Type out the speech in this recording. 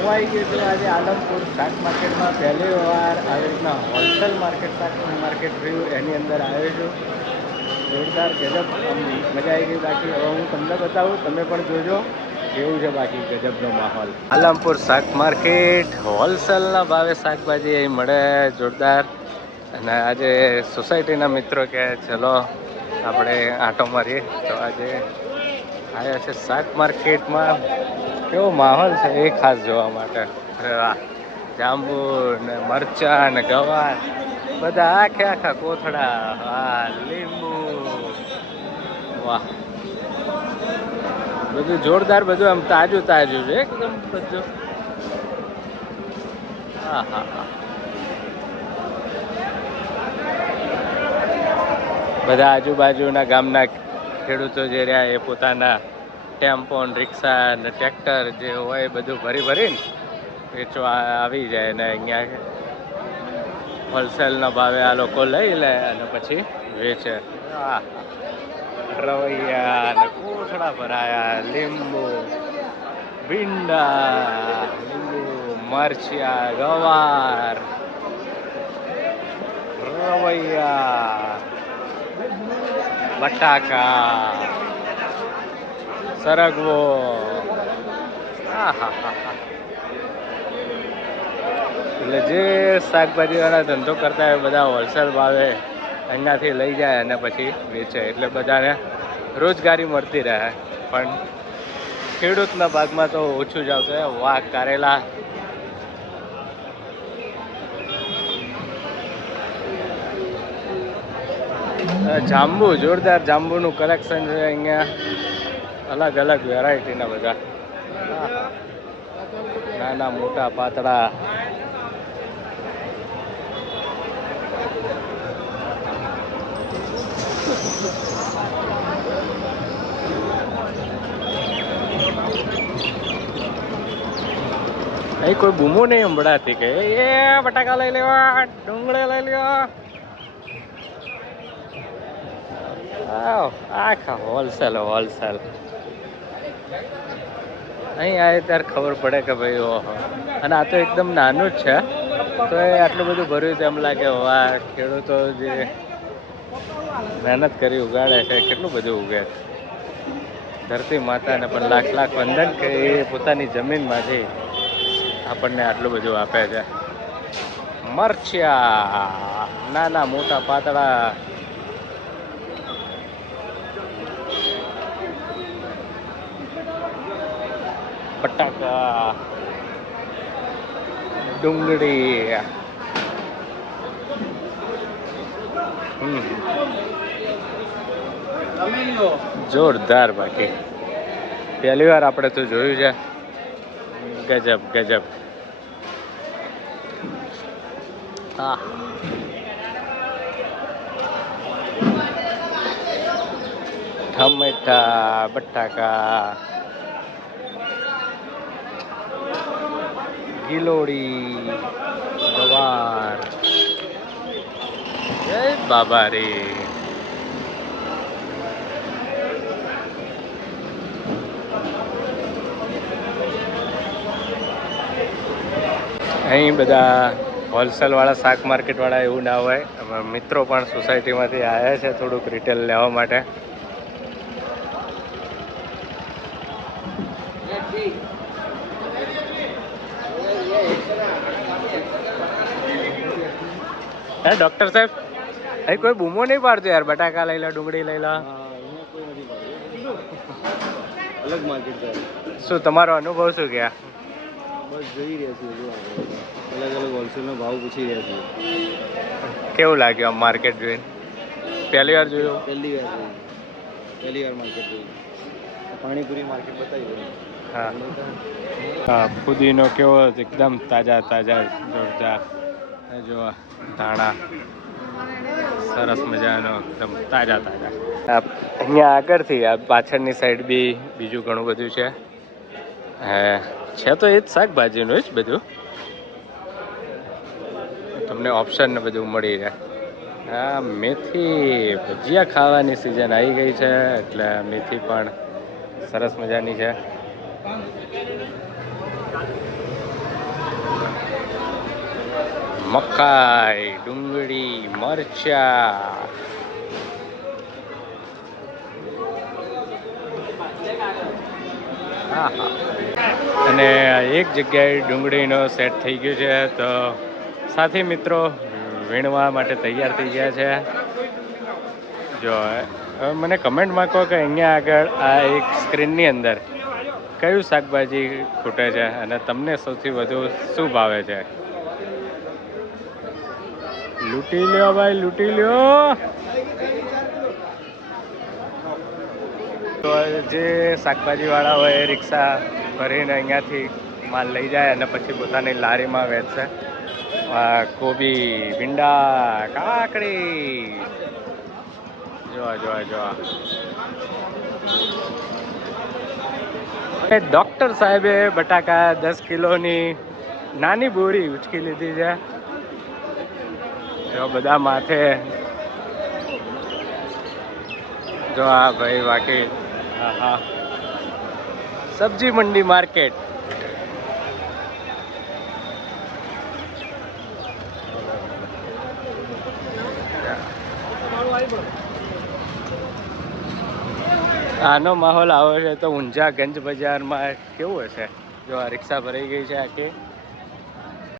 હું આવી ગયો છું આજે આલમપુર શાક માર્કેટમાં પહેલી વાર આવી રીતના હોલસેલ માર્કેટ શાક માર્કેટ થયું એની અંદર આવ્યો છું. જોરદાર ગજબ મજા આવી ગઈ. બાકી હવે હું તમને બતાવું, તમે પણ જોજો કેવું છે બાકી ગજબનો માહોલ. આલમપુર શાક માર્કેટ હોલસેલના ભાવે શાકભાજી અહીં મળે જોરદાર. અને આજે સોસાયટીના મિત્રો કહે ચલો આપણે આંટો મારીએ. તો આજે આવ્યા છે શાક માર્કેટમાં. કેવો માહોલ છે એ ખાસ જોવા માટે. અરે વાહ, જાંબુ ને મરચા ને ગવાર બધા આખા કોથળા. વાહ, લીંબુ, વાહ, બધું જોરદાર, બધું આમ તાજું તાજું છે એકદમ બધું. હા હા હા, બધા આજુબાજુના ગામના ખેડૂતો જે રહ્યા એ પોતાના ટેમ્પો રિક્ષા ને ટ્રેક્ટર જે હોય બધું ભરીને વેચવા આવી જાય ને અહીંયા હોલસેલના ભાવે આ લોકો લઈ લે અને પછી વેચે. રવૈયા ને કોથળા ભરાયા, લીંબુ, ભીંડા, લીંબુ, મરચિયા, ગવાર, રવૈયા, બટાકા, સરગવો. એટલે જે શાકભાજીવાળા ધંધો કરતા હોય બધા હોલસેલ ભાવે અહીંયાથી લઈ જાય અને પછી વેચે. એટલે બધાને રોજગારી મળતી રહે. પણ ખેડૂતના ભાગમાં તો ઓછું જ આવતું. વાહ, કારેલા, જાંબુ, જોરદાર જાંબુનું કલેક્શન છે અહીંયા. અલગ અલગ વેરાયટીના બધા, નાના મોટા પાતળા. અહીં કોઈ બૂમો નહીં સંભળાતી કે એ બટાકા લઈ લેવા, ડુંગળી લઈ લેવા. આખા હોલસેલ. અહીં આવે ત્યારે ખબર પડે કે ભાઈ ઓહો. અને આ તો એકદમ નાનું જ છે તો એ આટલું બધું ભર્યું છે. એમ લાગે વાહ, ખેડૂતો જે મહેનત કરી ઉગાડે છે કેટલું બધું ઉગે છે. ધરતી માતાને પણ લાખ લાખ વંદન કે એ પોતાની જમીનમાંથી આપણને આટલું બધું આપે છે. મરચિયા, નાના મોટા પાતળા, બટાકા, ડુંગળી. જોરદાર. બાકી પહેલી વાર આપણે તો જોયું છે. ગજબ. હા, ટમેટા, બટાકા, ગિલોડી, ગવાર. જય બાબા રે. અહીં બધા હોલસેલવાળા શાક માર્કેટવાળા એવું ના હોય. મિત્રો પણ સોસાયટીમાંથી આવ્યા છે થોડુંક રિટેલ લેવા માટે. હે ડૉક્ટર સાહેબ, અહીં કોઈ બૂમો નહીં પાડતો યાર, બટાકા લઈ લો, ડુંગળી લઈ લો. અલગ માર્કેટ છે. શું તમારો અનુભવ શું ગયા? બસ જોઈ રહ્યા છીએ, અલગ અલગ હોલસેલનો ભાવ પૂછી રહ્યા છીએ. કેવું લાગ્યું આમ માર્કેટ જોઈને? પહેલી વાર જોયું? પહેલી વાર માર્કેટ જોયું. પાણીપુરી માર્કેટ બતાવી. હા, ફુદીનો કેવો એકદમ તાજા જોરદાર. જો ધાણા સરસ મજાનો એકદમ તાજા. અહીંયા આગળથી આ પાછળની સાઈડ બી બીજું ઘણું બધું છે. છે તો એ જ શાકભાજીનું જ બધું. તમને ઓપ્શન ને બધું મળી રહે. હા, મેથી ભજીયા ખાવાની સિઝન આવી ગઈ છે એટલે મેથી પણ સરસ મજાની છે. મકાઈ, ડુંગળી, મરચા. હા હા. અને એક જગ્યાએ ડુંગળીનો સેટ થઈ ગયો છે, તો સાથી મિત્રો વીણવા માટે તૈયાર થઈ ગયા છે. જો હવે મને કમેન્ટમાં કહો કે અહીંયા આગળ આ એક સ્ક્રીનની અંદર કયું શાકભાજી ખૂટે છે અને તમને સૌથી વધુ શું ભાવે છે. લૂંટી લ્યો ભાઈ, લૂંટી લ્યો. તો જે શાકભાજીવાળા હોય એ રિક્ષા ભરીને અહીંયાથી માલ લઈ જાય અને પછી પોતાની લારીમાં વેચશે. કોબી, ભીંડા, કાકડી. જોવા જોવા જોવા. ડૉક્ટર સાહેબે બટાકા 10 કિલોની નાની બોરી ઉચકી લીધી છે. જો બધા માથે. જો આ ભાઈ બાકી. હા હા. સબ્જી મંડી માર્કેટ. આનો માહોલ આવો છે તો ઊંઝા ગંજ બજારમાં કેવું હશે. જો આ રિક્ષા ભરાઈ ગઈ છે આખી.